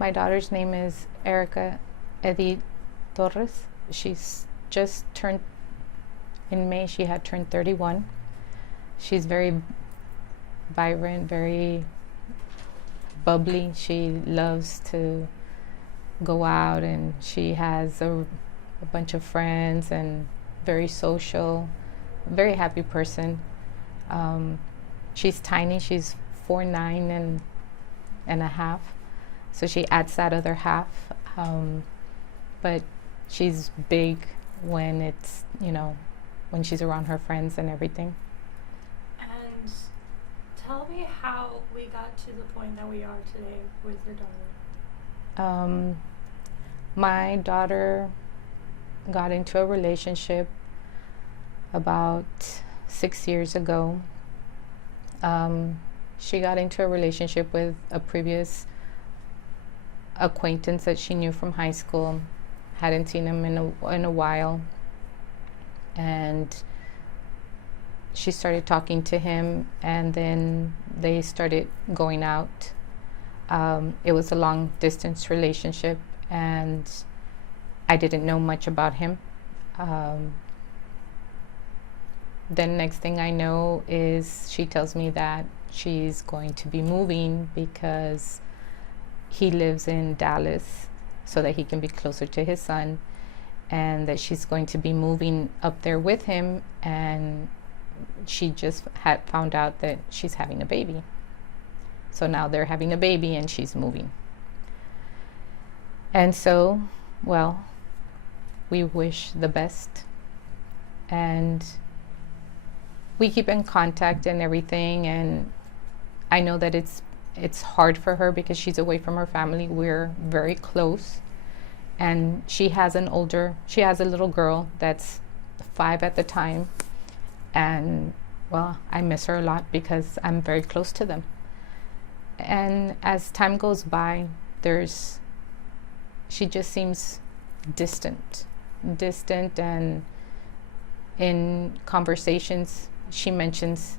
My daughter's name is Erica Edith Torres. She's just turned, in May, she had turned 31. She's very vibrant, very bubbly. She loves to go out, and she has a bunch of friends and very social, very happy person. She's tiny. She's 4'9" and a half. So she adds that other half. But she's big when it's, when she's around her friends and everything. And tell me how we got to the point that we are today with your daughter. My daughter got into a relationship about 6 years ago. She got into a relationship with a previous acquaintance that she knew from high school. Hadn't seen him in a while, and she started talking to him, and then they started going out. It was a long distance relationship, and I didn't know much about him. Then next thing I know is she tells me that she's going to be moving because he lives in Dallas so that he can be closer to his son, and that she's going to be moving up there with him, and she just had found out that she's having a baby. So now they're having a baby and she's moving. And so, well, we wish the best, and we keep in contact and everything, and I know that it's hard for her because she's away from her family. We're very close, and she has a little girl that's 5 at the time, and well, I miss her a lot because I'm very close to them. And as time goes by, she just seems distant, and in conversations she mentions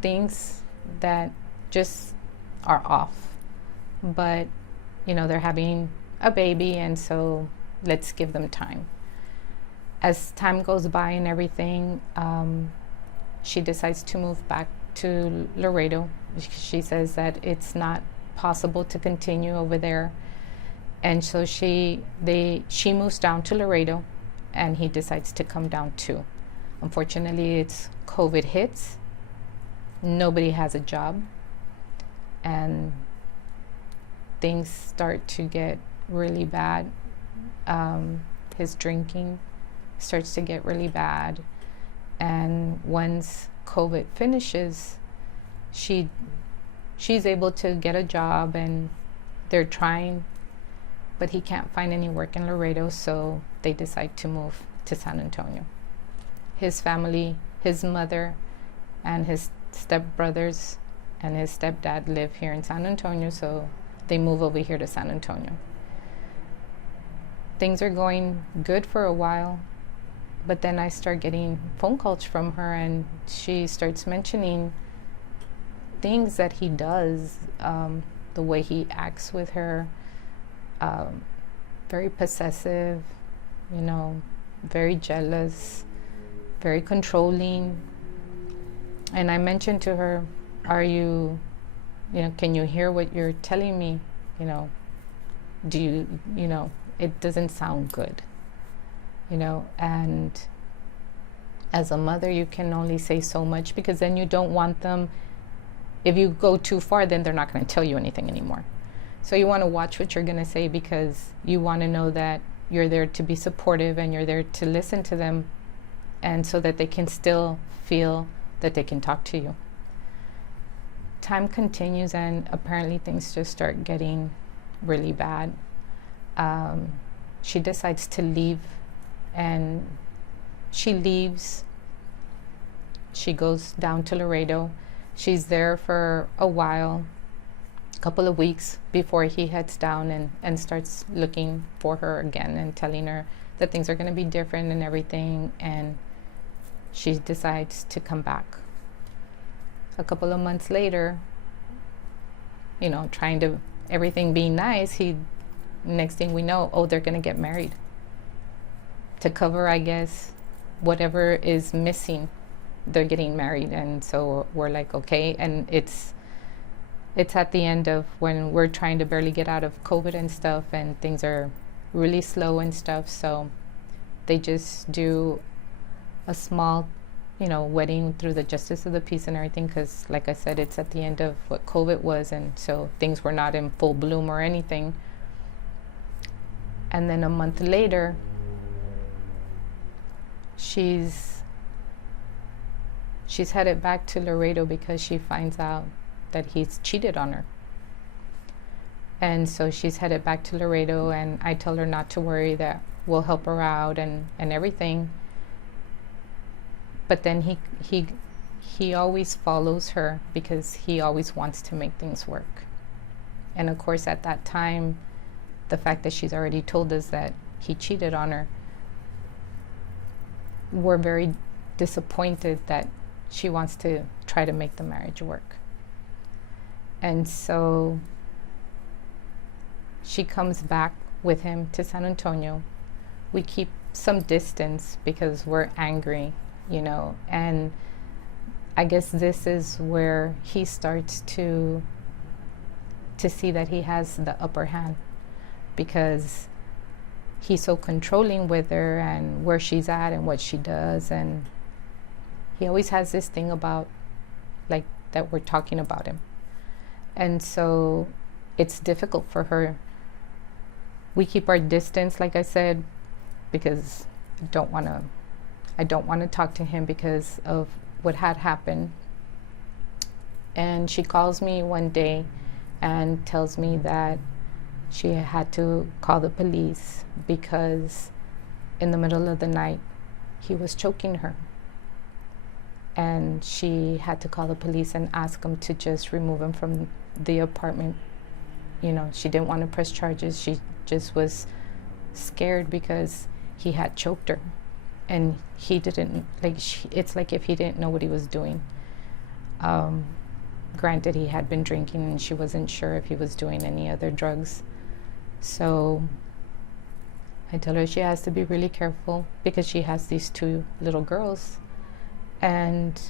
things that just are off. But they're having a baby, and so let's give them time. As time goes by and everything, she decides to move back to Laredo. She says that it's not possible to continue over there, and so she moves down to Laredo, and he decides to come down too. Unfortunately, COVID hits. Nobody has a job, and things start to get really bad. His drinking starts to get really bad, and once COVID finishes, she's able to get a job, and they're trying, but he can't find any work in Laredo, so they decide to move to San Antonio. His family, his mother and his stepbrothers and his stepdad live here in San Antonio, so they move over here to San Antonio. Things are going good for a while, but then I start getting phone calls from her, and she starts mentioning things that he does, the way he acts with her, very possessive, very jealous, very controlling. And I mentioned to her, can you hear what you're telling me? Do you, it doesn't sound good, and as a mother, you can only say so much, because then you don't want them, if you go too far, then they're not going to tell you anything anymore. So you want to watch what you're going to say, because you want to know that you're there to be supportive, and you're there to listen to them, and so that they can still feel that they can talk to you. Time continues, and apparently things just start getting really bad. She decides to leave, and she leaves. She goes down to Laredo. She's there for a while, a couple of weeks, before he heads down and starts looking for her again and telling her that things are going to be different and everything, and she decides to come back. A couple of months later, trying to, everything being nice, he next thing we know, oh, they're going to get married. To cover, I guess, whatever is missing, they're getting married. And so we're like, okay. And it's at the end of when we're trying to barely get out of COVID and stuff, and things are really slow and stuff. So they just do a small, wedding through the Justice of the Peace and everything, because like I said, it's at the end of what COVID was, and so things were not in full bloom or anything. And then a month later, she's headed back to Laredo because she finds out that he's cheated on her. And so she's headed back to Laredo, and I tell her not to worry, that we'll help her out and everything. But then he always follows her because he always wants to make things work. And of course, at that time, the fact that she's already told us that he cheated on her, we're very disappointed that she wants to try to make the marriage work. And so she comes back with him to San Antonio. We keep some distance because we're angry, and I guess this is where he starts to see that he has the upper hand, because he's so controlling with her and where she's at and what she does. And he always has this thing about, like, that we're talking about him. And so it's difficult for her. We keep our distance, like I said, because I don't want to talk to him because of what had happened. And she calls me one day and tells me that she had to call the police because in the middle of the night he was choking her. And she had to call the police and ask them to just remove him from the apartment. She didn't want to press charges. She just was scared because he had choked her. And he didn't, it's like if he didn't know what he was doing. Granted, he had been drinking and she wasn't sure if he was doing any other drugs. So I tell her she has to be really careful because she has these 2 little girls. And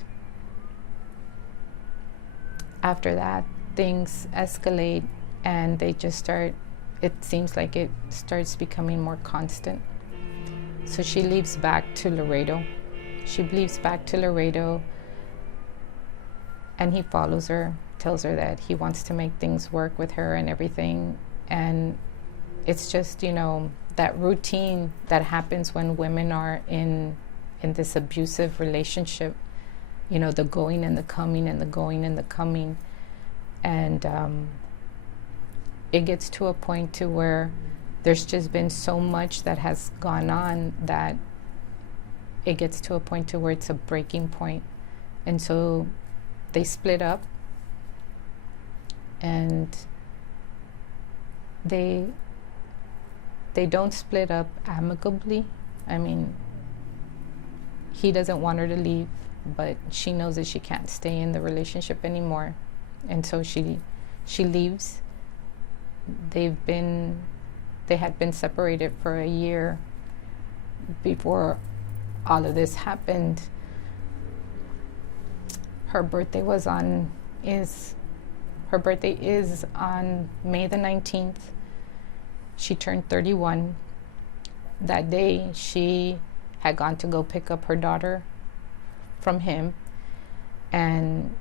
after that, things escalate and they just start, it seems like it starts becoming more constant. So she leaves back to Laredo. And he follows her, tells her that he wants to make things work with her and everything. And it's just, that routine that happens when women are in this abusive relationship, the going and the coming and the going and the coming. And it gets to a point to where there's just been so much that has gone on that it gets to a point to where it's a breaking point. And so they split up, and they don't split up amicably. I mean, he doesn't want her to leave, but she knows that she can't stay in the relationship anymore. And so she leaves. They had been separated for a year before all of this happened. Her birthday is on May the 19th. She turned 31. That day, she had gone to go pick up her daughter from him. And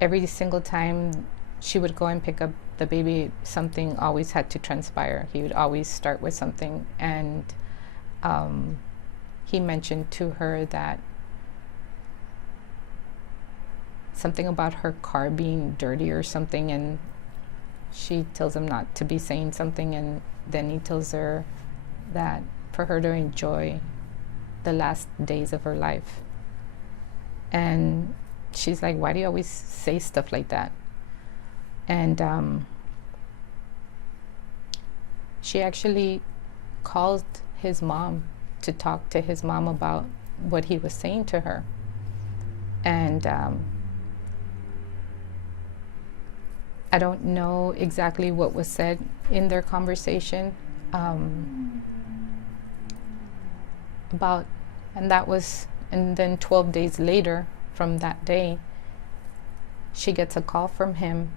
every single time she would go and pick up the baby, something always had to transpire. He would always start with something. And he mentioned to her that something about her car being dirty or something, and she tells him not to be saying something, and then he tells her that for her to enjoy the last days of her life. And she's like, why do you always say stuff like that? And she actually called his mom to talk to his mom about what he was saying to her. And I don't know exactly what was said in their conversation, about, and then 12 days later from that day, she gets a call from him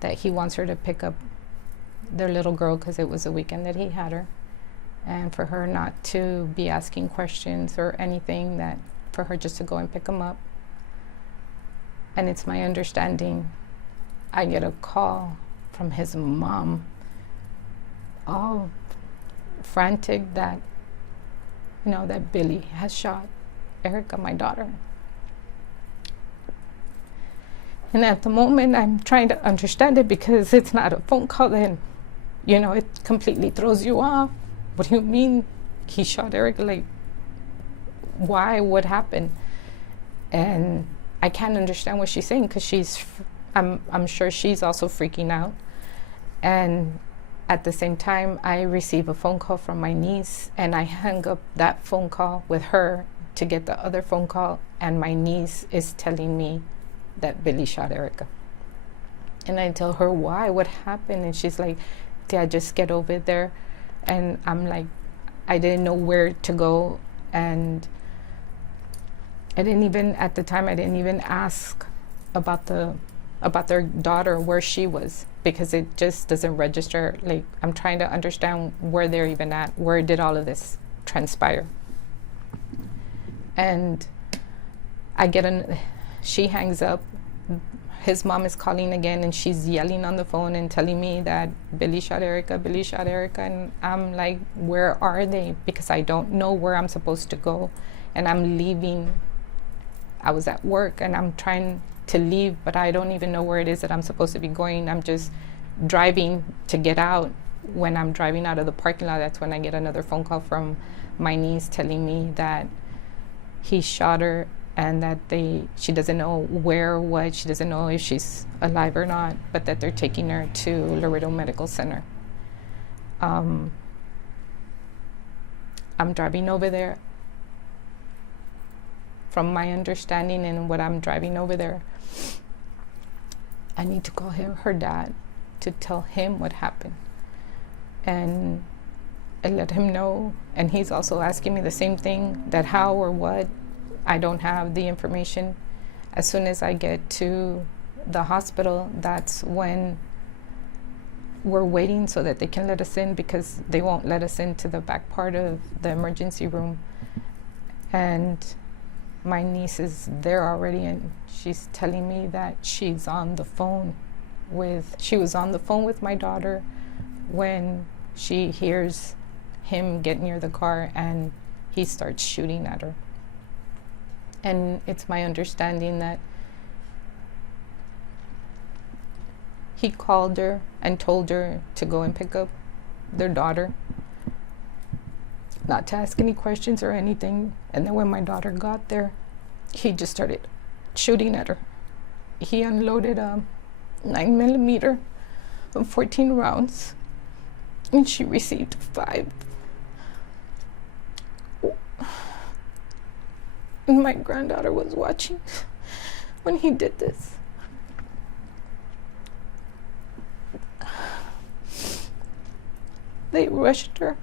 that he wants her to pick up their little girl because it was the weekend that he had her, and for her not to be asking questions or anything, that for her just to go and pick him up. And it's my understanding, I get a call from his mom, all frantic, that that Billy has shot Erica, my daughter. And at the moment, I'm trying to understand it because it's not a phone call, and it completely throws you off. What do you mean he shot Erica? Like, why? What happened? And I can't understand what she's saying because I'm sure she's also freaking out. And at the same time, I receive a phone call from my niece, and I hang up that phone call with her to get the other phone call, and my niece is telling me that Billy shot Erica. And I tell her, why? What happened? And she's like, did I just get over there? And I'm like, I didn't know where to go, and at the time I didn't even ask about their daughter, where she was, because it just doesn't register. Like, I'm trying to understand where they're even at, where did all of this transpire. And she hangs up. His mom is calling again, and she's yelling on the phone and telling me that Billy shot Erica, and I'm like, where are they? Because I don't know where I'm supposed to go, and I'm leaving. I was at work and I'm trying to leave, but I don't even know where it is that I'm supposed to be going. I'm just driving to get out. When I'm driving out of the parking lot, that's when I get another phone call from my niece telling me that he shot her, and that she doesn't know where or what, she doesn't know if she's alive or not, but that they're taking her to Laredo Medical Center. I'm driving over there. From my understanding and what I'm driving over there, I need to call her dad to tell him what happened, and let him know. And he's also asking me the same thing, that how or what. I don't have the information. As soon as I get to the hospital, that's when we're waiting so that they can let us in, because they won't let us into the back part of the emergency room. And my niece is there already, and she's telling me that she was on the phone with my daughter when she hears him get near the car and he starts shooting at her. And it's my understanding that he called her and told her to go and pick up their daughter, not to ask any questions or anything. And then when my daughter got there, he just started shooting at her. He unloaded a 9mm of 14 rounds, and she received 5. And my granddaughter was watching when he did this. They rushed her.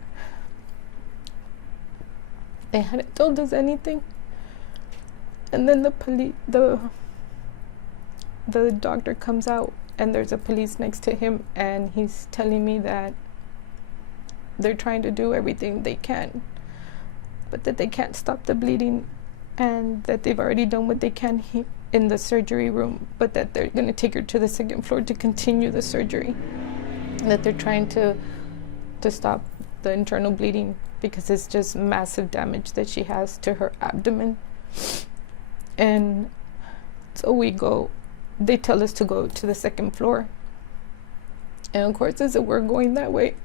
They hadn't told us anything. And then the doctor comes out, and there's a police next to him, and he's telling me that they're trying to do everything they can, but that they can't stop the bleeding, and that they've already done what they can in the surgery room, but that they're going to take her to the 2nd floor to continue the surgery, and that they're trying to stop the internal bleeding, because it's just massive damage that she has to her abdomen. And so they tell us to go to the 2nd floor. And of course, as we're going that way,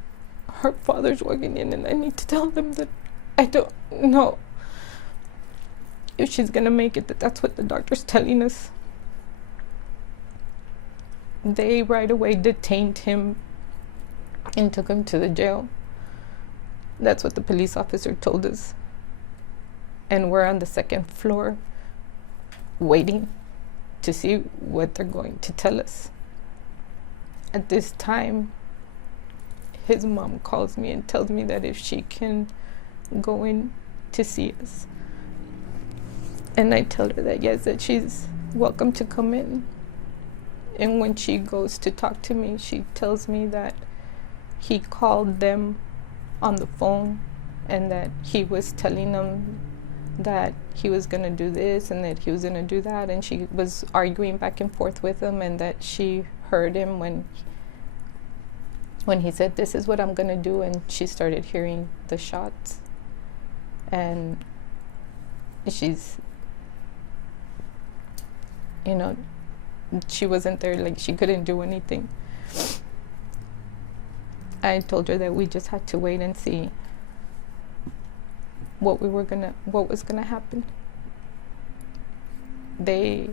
her father's walking in, and I need to tell them that I don't know if she's gonna make it, that's what the doctor's telling us. They right away detained him and took him to the jail. That's what the police officer told us. And we're on the 2nd floor waiting to see what they're going to tell us. At this time, his mom calls me and tells me that if she can go in to see us. And I tell her that yes, that she's welcome to come in. And when she goes to talk to me, she tells me that he called them on the phone and that he was telling them that he was going to do this and that he was going to do that, and she was arguing back and forth with him, and that she heard him when he said, "This is what I'm going to do," and she started hearing the shots. And she's, you know, she wasn't there, like she couldn't do anything. I told her that we just had to wait and see what was gonna happen. They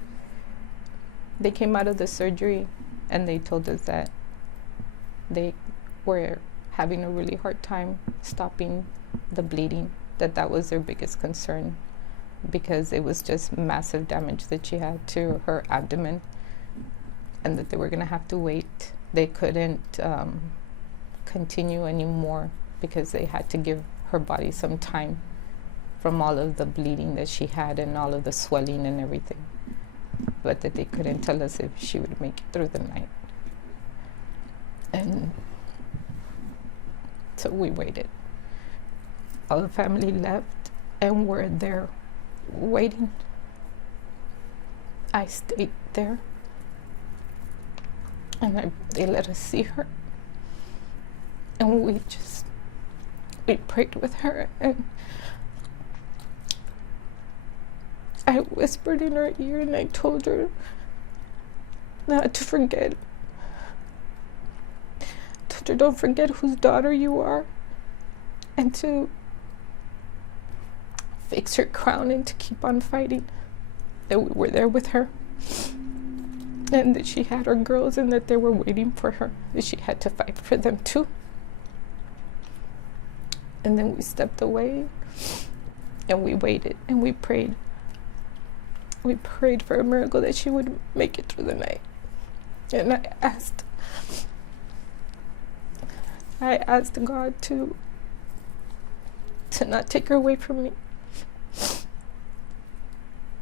came out of the surgery and they told us that they were having a really hard time stopping the bleeding, that was their biggest concern, because it was just massive damage that she had to her abdomen, and that they were gonna have to wait. They couldn't continue anymore because they had to give her body some time from all of the bleeding that she had and all of the swelling and everything, but that they couldn't tell us if she would make it through the night. And so we waited. All the family left and we're there waiting. I stayed there and they let us see her, and we prayed with her, and I whispered in her ear and I told her not to forget. I told her, don't forget whose daughter you are, and to fix her crown and to keep on fighting. That we were there with her, and that she had her girls and that they were waiting for her, that she had to fight for them too. And then we stepped away and we waited and we prayed. We prayed for a miracle that she would make it through the night. And I asked God to not take her away from me.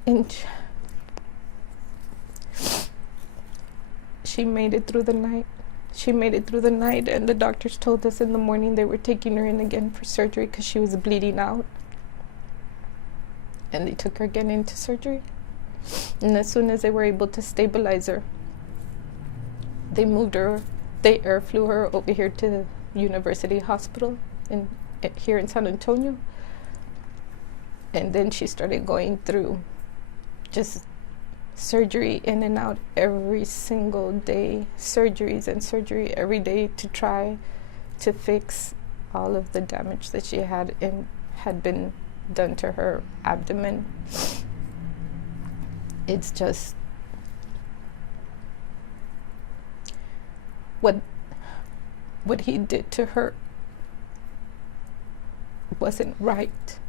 And she made it through the night. She made it through the night, and the doctors told us in the morning they were taking her in again for surgery because she was bleeding out. And they took her again into surgery. And as soon as they were able to stabilize her, they moved her, they air flew her over here to University Hospital here in San Antonio. And then she started going through just surgery in and out every single day, surgeries and surgery every day to try to fix all of the damage that she had been done to her abdomen. It's just what he did to her wasn't right.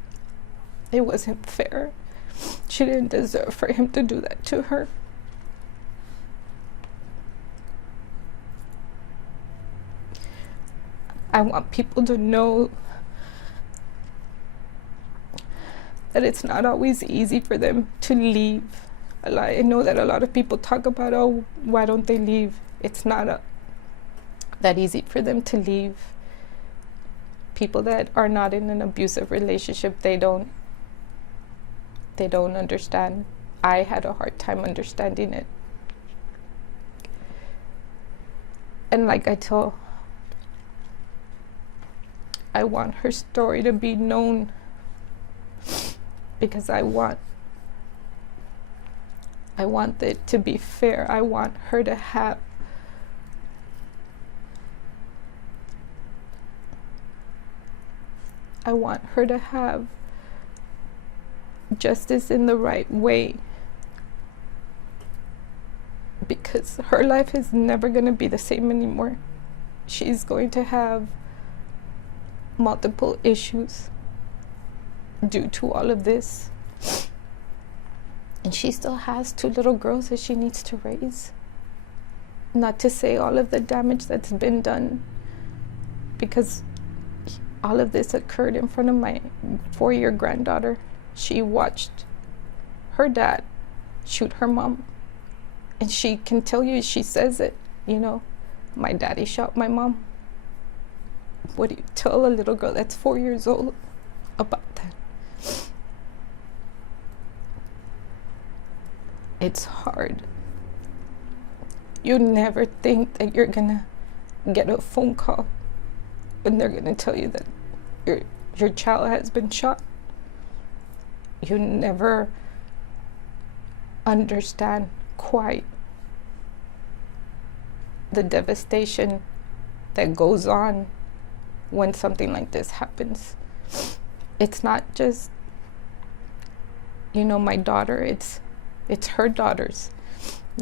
It wasn't fair. She didn't deserve for him to do that to her. I want people to know that it's not always easy for them to leave. I know that a lot of people talk about, oh, why don't they leave? It's not that easy for them to leave. People that are not in an abusive relationship, they don't understand. I had a hard time understanding it. And like I want her story to be known, because I want it to be fair. I want her to have justice in the right way, because her life is never going to be the same anymore. She's going to have multiple issues due to all of this, and she still has 2 little girls that she needs to raise, not to say all of the damage that's been done, because all of this occurred in front of my 4-year granddaughter. She watched her dad shoot her mom. And she can tell you, she says it, you know, my daddy shot my mom. What do you tell a little girl that's 4 years old about that? It's hard. You never think that you're gonna get a phone call when they're gonna tell you that your child has been shot. You never understand quite the devastation that goes on when something like this happens. It's not just, you know, my daughter, it's her daughters,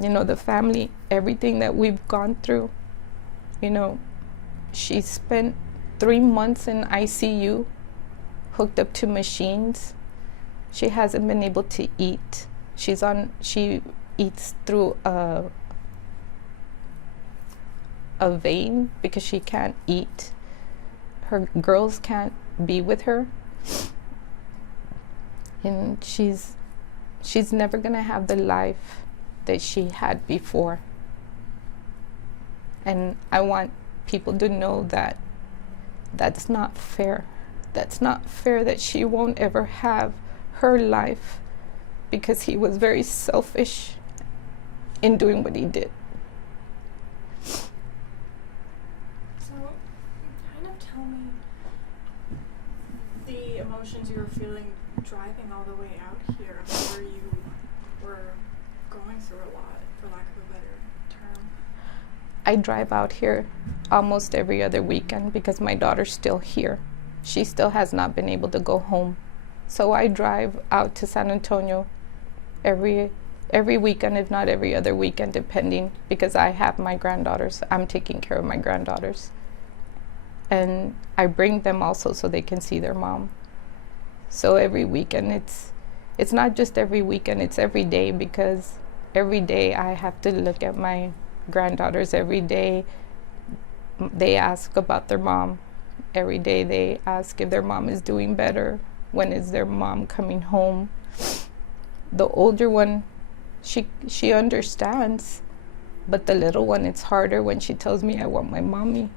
you know, the family, everything that we've gone through. You know, she spent 3 months in ICU, hooked up to machines. She hasn't been able to eat. She eats through a vein because she can't eat. Her girls can't be with her. And she's never gonna have the life that she had before. And I want people to know that that's not fair. That's not fair that she won't ever have her life because he was very selfish in doing what he did. So, kind of tell me the emotions you were feeling driving all the way out here. I'm sure you were going through a lot, for lack of a better term. I drive out here almost every other weekend because my daughter's still here. She still has not been able to go home. So I drive out to San Antonio every weekend, if not every other weekend, depending, because I have my granddaughters. I'm taking care of my granddaughters. And I bring them also so they can see their mom. So every weekend, it's not just every weekend, it's every day, because every day I have to look at my granddaughters. Every day they ask about their mom. Every day they ask if their mom is doing better. When is their mom coming home? The older one, she understands, but the little one, it's harder when she tells me, I want my mommy.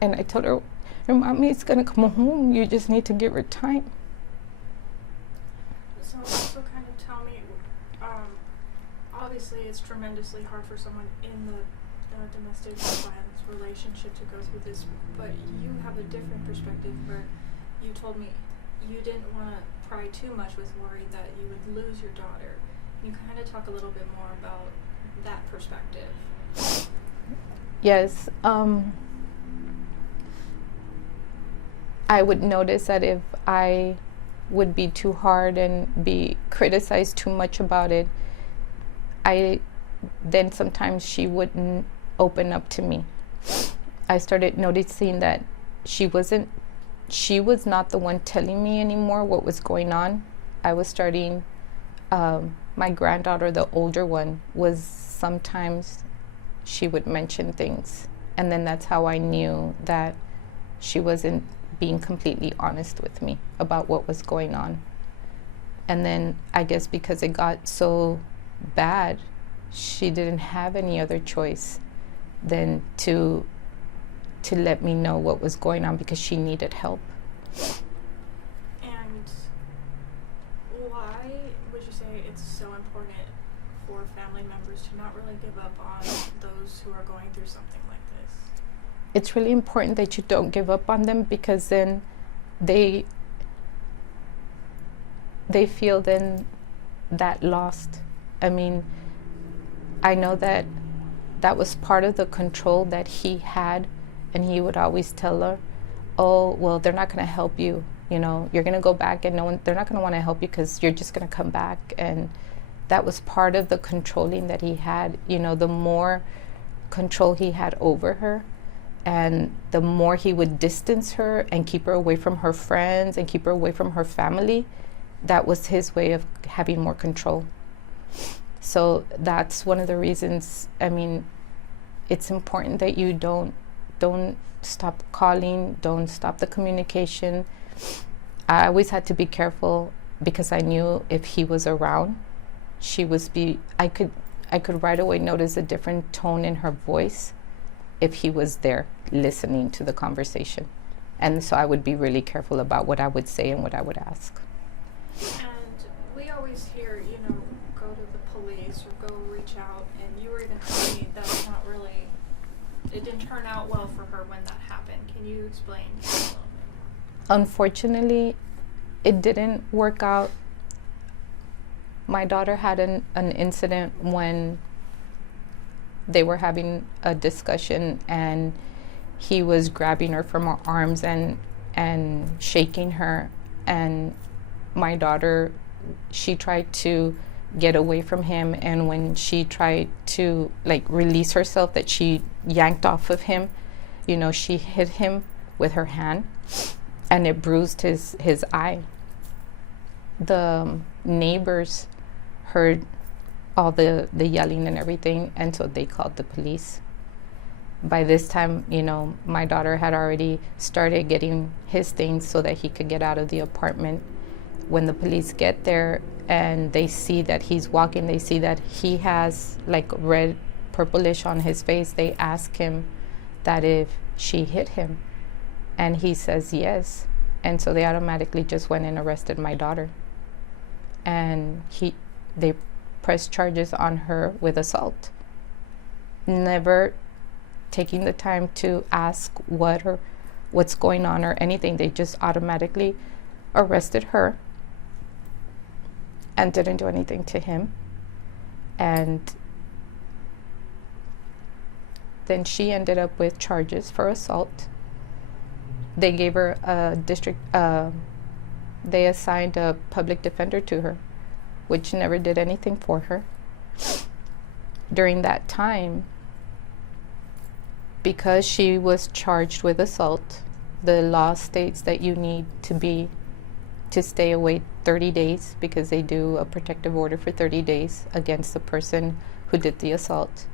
And I told her, your mommy is gonna come home, you just need to give her time. So also kind of tell me, obviously it's tremendously hard for someone in the domestic violence relationship to go through this, but you have a different perspective where you told me you didn't want to pry too much with worry that you would lose your daughter. Can you kind of talk a little bit more about that perspective? Yes. I would notice that if I would be too hard and be criticized too much about it, then sometimes she wouldn't open up to me. I started noticing that she was not the one telling me anymore what was going on. I was starting, my granddaughter, the older one, was sometimes she would mention things. And then that's how I knew that she wasn't being completely honest with me about what was going on. And then I guess because it got so bad, she didn't have any other choice than to let me know what was going on because she needed help. And why would you say it's so important for family members to not really give up on those who are going through something like this? It's really important that you don't give up on them, because then they feel then that lost. I mean, I know that was part of the control that he had, and he would always tell her, oh, well, they're not going to help you. You know, you're going to go back and they're not going to want to help you because you're just going to come back. And that was part of the controlling that he had. You know, the more control he had over her, and the more he would distance her and keep her away from her friends and keep her away from her family, that was his way of having more control. So that's one of the reasons, I mean, it's important that you don't stop calling, don't stop the communication. I always had to be careful because I knew if he was around, I could right away notice a different tone in her voice if he was there listening to the conversation. And so I would be really careful about what I would say and what I would ask. And we always hear, go to the police or go reach out, and you were even telling me that's not really, it didn't turn out well for her when that happened. Can you explain a little bit? Unfortunately, it didn't work out. My daughter had an incident when they were having a discussion, and he was grabbing her from her arms and shaking her, and my daughter, she tried to get away from him, and when she tried to release herself, that she yanked off of him, she hit him with her hand, and it bruised his eye. The neighbors heard all the yelling and everything, and so they called the police. By this time, my daughter had already started getting his things so that he could get out of the apartment. When the police get there and they see that he's walking, they see that he has red, purplish on his face, they ask him that if she hit him, and he says yes. And so they automatically just went and arrested my daughter, and they pressed charges on her with assault, never taking the time to ask what's going on or anything. They just automatically arrested her and didn't do anything to him. And then she ended up with charges for assault. They gave her they assigned a public defender to her, which never did anything for her. During that time, because she was charged with assault, the law states that you need to stay away 30 days, because they do a protective order for 30 days against the person who did the assault.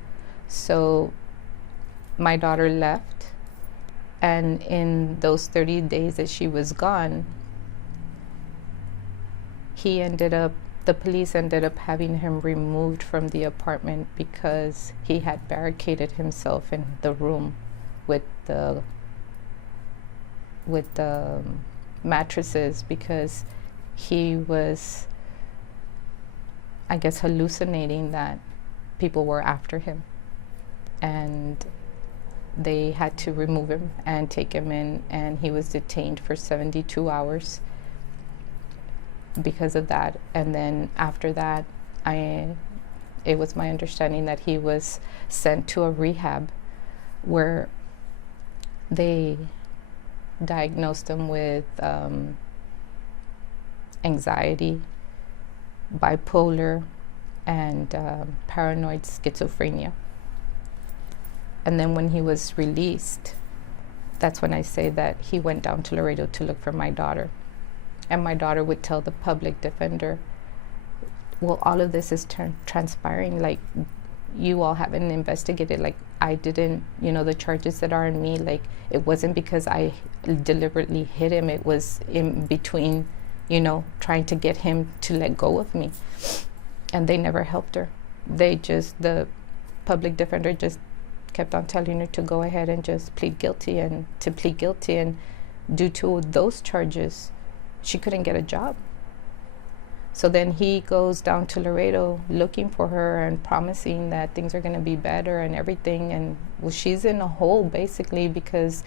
So my daughter left, and in those 30 days that she was gone, the police ended up having him removed from the apartment because he had barricaded himself in the room with the mattresses, because he was, I guess, hallucinating that people were after him, and they had to remove him and take him in, and he was detained for 72 hours because of that. And then after that, it was my understanding that he was sent to a rehab where they diagnosed him with anxiety, bipolar, and paranoid schizophrenia. And then when he was released, that's when I say that he went down to Laredo to look for my daughter. And my daughter would tell the public defender, well, all of this is transpiring, you all haven't investigated, I didn't, the charges that are on me, it wasn't because I deliberately hit him, it was in between, trying to get him to let go of me. And they never helped her. The public defender just kept on telling her to go ahead and just plead guilty, and due to those charges, she couldn't get a job. So then he goes down to Laredo looking for her and promising that things are going to be better and everything. And she's in a hole basically, because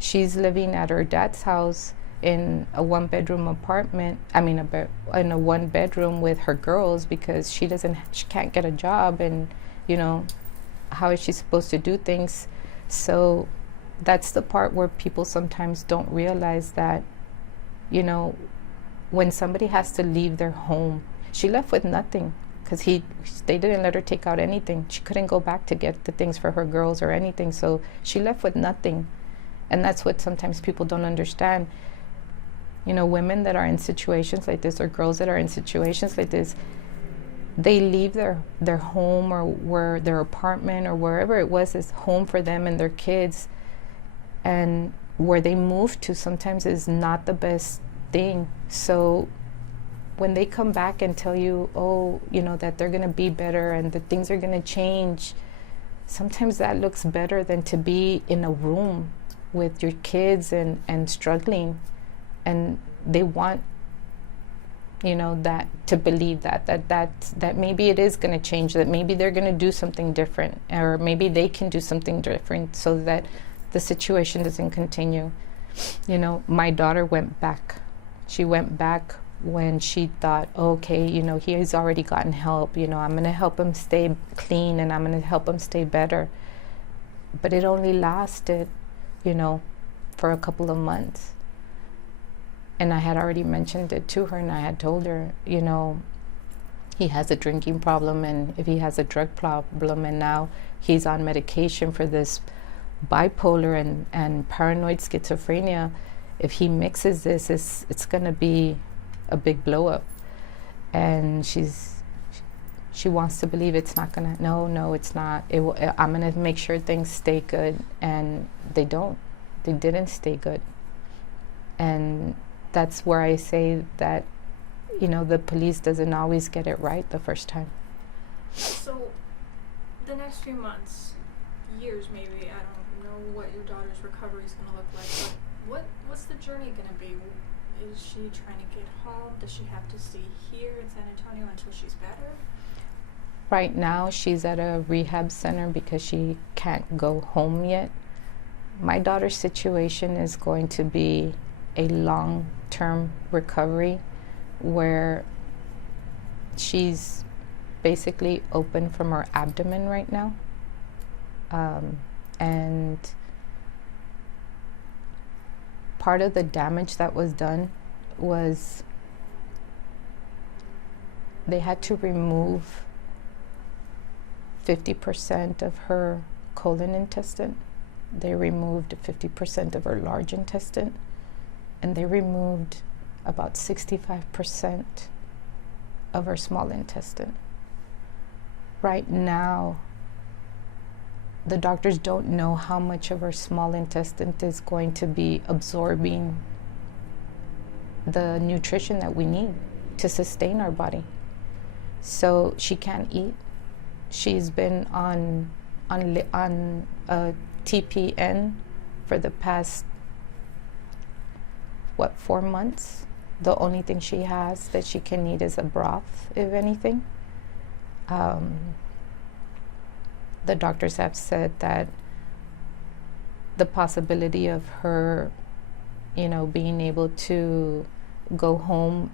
she's living at her dad's house in a one-bedroom apartment. In a one-bedroom with her girls, because she can't get a job, and how is she supposed to do things? So that's the part where people sometimes don't realize that, when somebody has to leave their home, she left with nothing, because they didn't let her take out anything. She couldn't go back to get the things for her girls or anything, so she left with nothing. And that's what sometimes people don't understand. Women that are in situations like this, or girls that are in situations like this, they leave their home, or their apartment, or wherever it was is home for them and their kids, and where they move to sometimes is not the best thing. So when they come back and tell you, oh, that they're going to be better and that things are going to change, sometimes that looks better than to be in a room with your kids and struggling. And they want, that to believe that maybe it is going to change, that maybe they're going to do something different, or maybe they can do something different so that the situation doesn't continue. My daughter went back. She went back when she thought, okay, he has already gotten help, I'm going to help him stay clean and I'm going to help him stay better. But it only lasted, for a couple of months. And I had already mentioned it to her, and I had told her, he has a drinking problem, and if he has a drug problem, and now he's on medication for this bipolar and paranoid schizophrenia, if he mixes this, it's going to be a big blow up. And she wants to believe it's not gonna. No, it's not. I'm gonna make sure things stay good, and they don't. They didn't stay good. And that's where I say that, the police doesn't always get it right the first time. So, the next few months, years maybe, I don't know what your daughter's recovery is gonna look like, but what's the journey gonna be? Is she trying to get home? Does she have to stay here in San Antonio until she's better? Right now, she's at a rehab center because she can't go home yet. My daughter's situation is going to be a long-term recovery where she's basically open from her abdomen right now. And part of the damage that was done was they had to remove 50% of her colon intestine. They removed 50% of her large intestine, and they removed about 65% of her small intestine. Right now, the doctors don't know how much of her small intestine is going to be absorbing the nutrition that we need to sustain our body. So she can't eat. She's been on a TPN for the past 4 months. The only thing she has that she can eat is a broth, if anything. The doctors have said that the possibility of her, being able to go home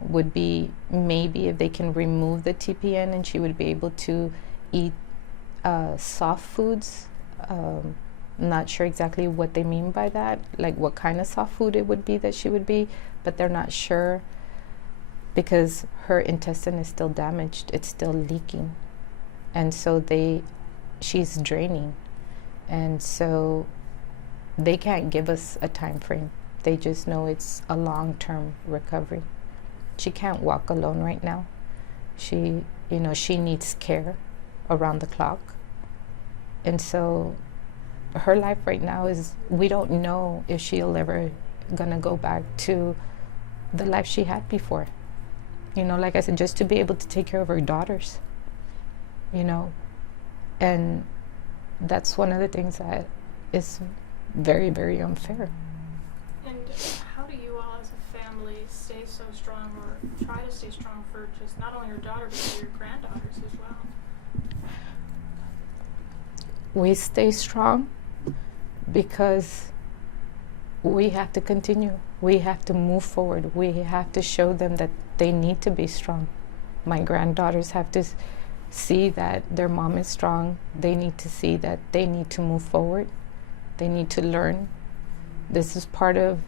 would be maybe if they can remove the TPN and she would be able to eat soft foods. Not sure exactly what they mean by that, like what kind of soft food it would be that she would be, but they're not sure because her intestine is still damaged. It's still leaking. And so she's draining. And so they can't give us a time frame. They just know it's a long-term recovery. She can't walk alone right now. She needs care around the clock. And so her life right now is, we don't know if she'll ever gonna go back to the life she had before. Like I said, just to be able to take care of her daughters, and that's one of the things that is very, very unfair. And how do you all as a family stay so strong, or try to stay strong for just not only your daughter, but for your granddaughters as well? We stay strong because we have to continue. We have to move forward. We have to show them that they need to be strong. My granddaughters have to see that their mom is strong. They need to see that they need to move forward. They need to learn. This is part of,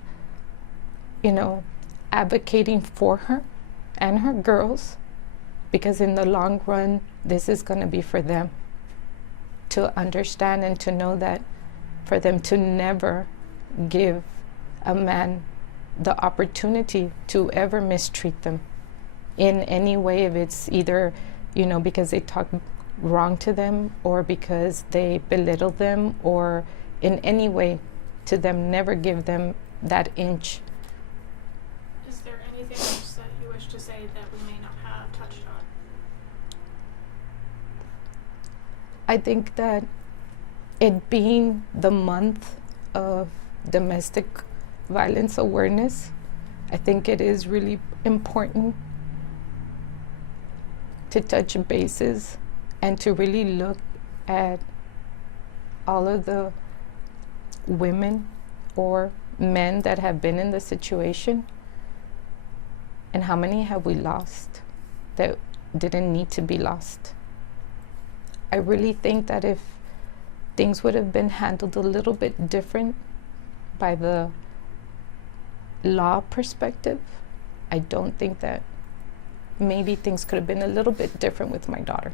advocating for her and her girls, because in the long run, this is going to be for them to understand and to know that for them to never give a man the opportunity to ever mistreat them in any way, if it's either, because they talk wrong to them or because they belittle them or in any way, to them, never give them that inch. Is there anything else that you wish to say that we may not have touched on? I think that it being the month of domestic violence awareness, I think it is really important to touch bases and to really look at all of the women or men that have been in the situation, and how many have we lost that didn't need to be lost. I really think that if things would have been handled a little bit different by the law perspective, I don't think that maybe things could have been a little bit different with my daughter.